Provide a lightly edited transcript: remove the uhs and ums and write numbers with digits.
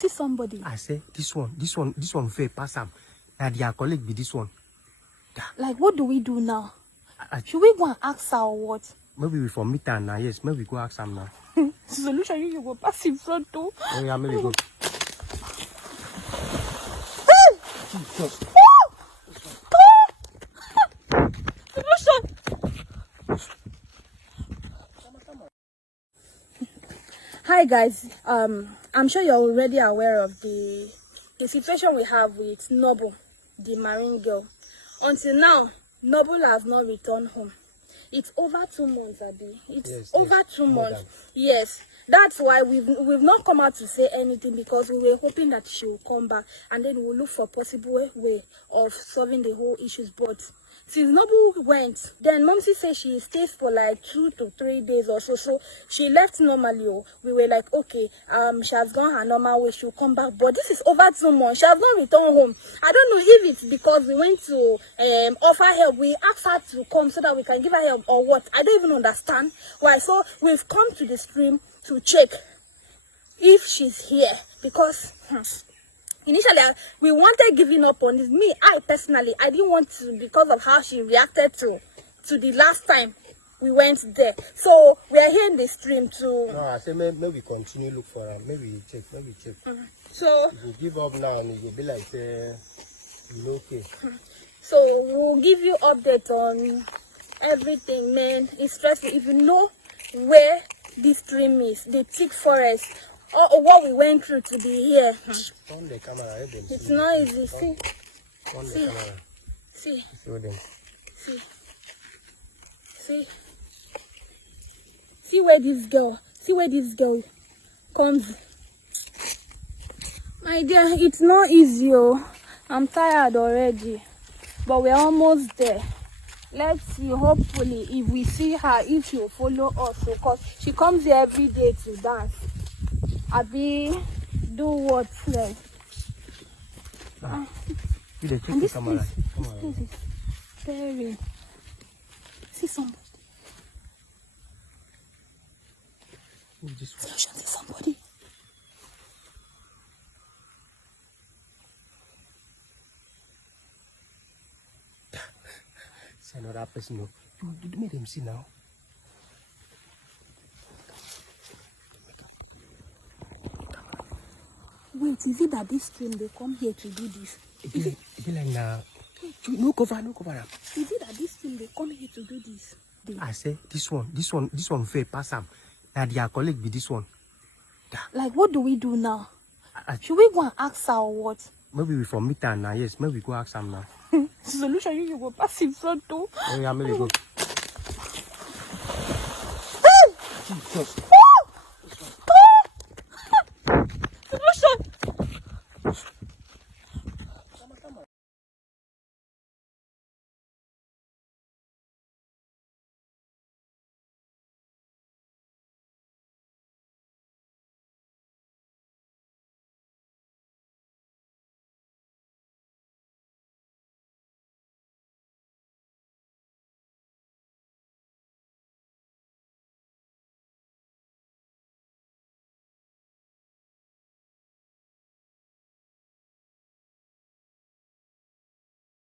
See somebody. I say this one fair pass am. Now their colleague be this one. Like, what do we do now? Should we go and ask her or what? Maybe we for meet her now. Yes, maybe we go ask them now. Solution, you go pass in front too. Oh yeah, maybe go. Jesus. Hi guys, I'm sure you're already aware of the situation we have with Noble, the marine girl. Until now, Noble has not returned home. It's over 2 months, Abi. It's over 2 months. Yes, that's why we've not come out to say anything, because we were hoping that she will come back and then we'll look for a possible way of solving the whole issues. But since Noble went, then Momsi said she stays for like 2 to 3 days or so. So she left normally. Oh. We were like, okay, she has gone her normal way. She'll come back. But this is over 2 months. She has not returned home. I don't know if it's because we went to offer help. We asked her to come so that we can give her help or what. I don't even understand why. So we've come to the stream to check if she's here, because initially we wanted giving up on this. I personally, I didn't want to, because of how she reacted to the last time we went there. So we are here in the stream to. No, I say maybe continue look for her. Maybe check. So if you give up now, it will be like you okay. So we'll give you update on everything, man. It's stressful. If you know where this stream is, the thick forest, or what we went through to be here. On the camera, it's not easy. See. On the camera. See. Show them. See where this girl comes. My dear, it's not easy. Oh. I'm tired already, but we're almost there. Let's see, hopefully, if we see her, if she'll follow us, because she comes here every day to dance. Abi, do what then? You check the camera. This place is scary. See somebody. See somebody. Say another person. You made him see now. Wait, is it that this stream they come here to do this? Is it like now? No cover. Is it that this stream they come here to do this? I say this one fair pass am. Now their colleague be this one. Like, what do we do now? Should we go and ask her or what? Maybe we for meet her now. Yes, maybe we go ask them now. Solution, you go pass in front too. Oh yeah, maybe go. Jesus.